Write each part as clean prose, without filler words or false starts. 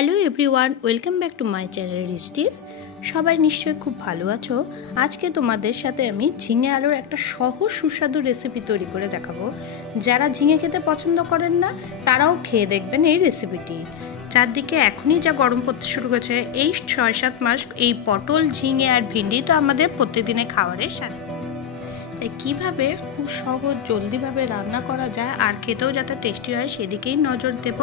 Hello everyone, welcome back to my channel রিস্টিস। সবাই নিশ্চয়ই খুব ভালো আছো। আজকে তোমাদের সাথে আমি ঝিঙে আলুর একটা সহজ সুস্বাদু রেসিপি তৈরি করে দেখাবো। যারা ঝিঙে খেতে পছন্দ করেন না তারাও খেয়ে দেখবেন এই রেসিপিটি। চারদিকে এখনই যা গরম পড়তে শুরু করেছে, এই 6-7 মাস এই পটল, ঝিঙে আর ভিন্ডি তো আমাদের প্রতিদিনের খাবারের সাথে। কিভাবে খুব সহজ জলদিভাবে রান্না করা যায় আর খেতেও যাতে টেস্টি হয় সেদিকেই নজর দেব।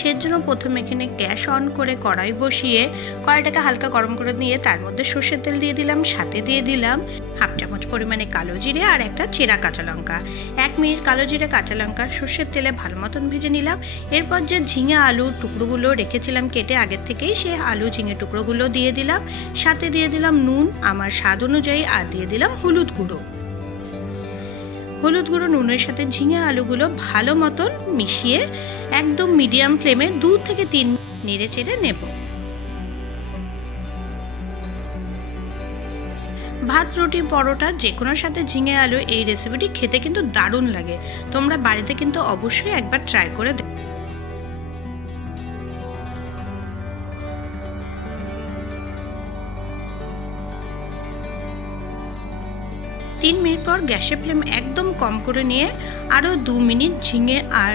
সেজন্য প্রথমে এখানে গ্যাস অন করে কড়াই বসিয়ে কড়াইটাকে হালকা গরম করে নিয়ে তার মধ্যে সর্ষের তেল দিয়ে দিলাম, সাথে দিয়ে দিলাম 1/2 চামচ পরিমাণে কালো জিরে আর একটা চেরা কাঁচা লঙ্কা। 1 মিনিট কালো জিরে কাঁচা লঙ্কা সর্ষের তেলে ভালো মতন ভেজে নিলাম। এরপর যে ঝিঙে আলুর টুকরোগুলো রেখেছিলাম কেটে আগের থেকেই, সেই আলু ঝিঙে টুকরোগুলো দিয়ে দিলাম, সাথে দিয়ে দিলাম নুন আমার স্বাদ অনুযায়ী আর দিয়ে দিলাম হলুদ গুঁড়ো। নুনের সাথে ঝিঙে আলুগুলো ভালো মতন মিশিয়ে একদম মিডিয়াম ফ্লেমে 2 থেকে 3 মিনিট নেড়ে চেড়ে নেব। ভাত, রুটি, পরোটা যে কোনোর সাথে ঝিঙে আলু এই রেসিপিটি খেতে কিন্তু দারুণ লাগে। তোমরা বাড়িতে কিন্তু অবশ্যই একবার ট্রাই করে দেখো। 3 মিনিট পর গ্যাসের ফ্লেম একদম কম করে নিয়ে আরও 2 মিনিট ঝিঙে আর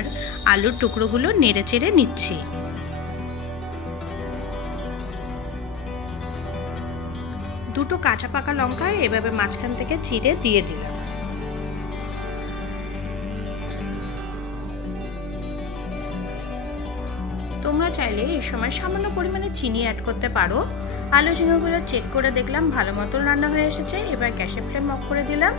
আলুর টুকরোগুলো নেড়ে চেড়ে নিচ্ছি। দুটো কাঁচা পাকা লঙ্কা এভাবে মাঝখান থেকে চিড়ে দিয়ে দিলাম। তোমরা চাইলে এই সময় সামান্য পরিমাণে চিনি অ্যাড করতে পারো। আলু ঝিঙেগুলো চেক করে দেখলাম ভালো মতন রান্না হয়ে এসেছে। এবার গ্যাসের ফ্লেম অফ করে দিলাম।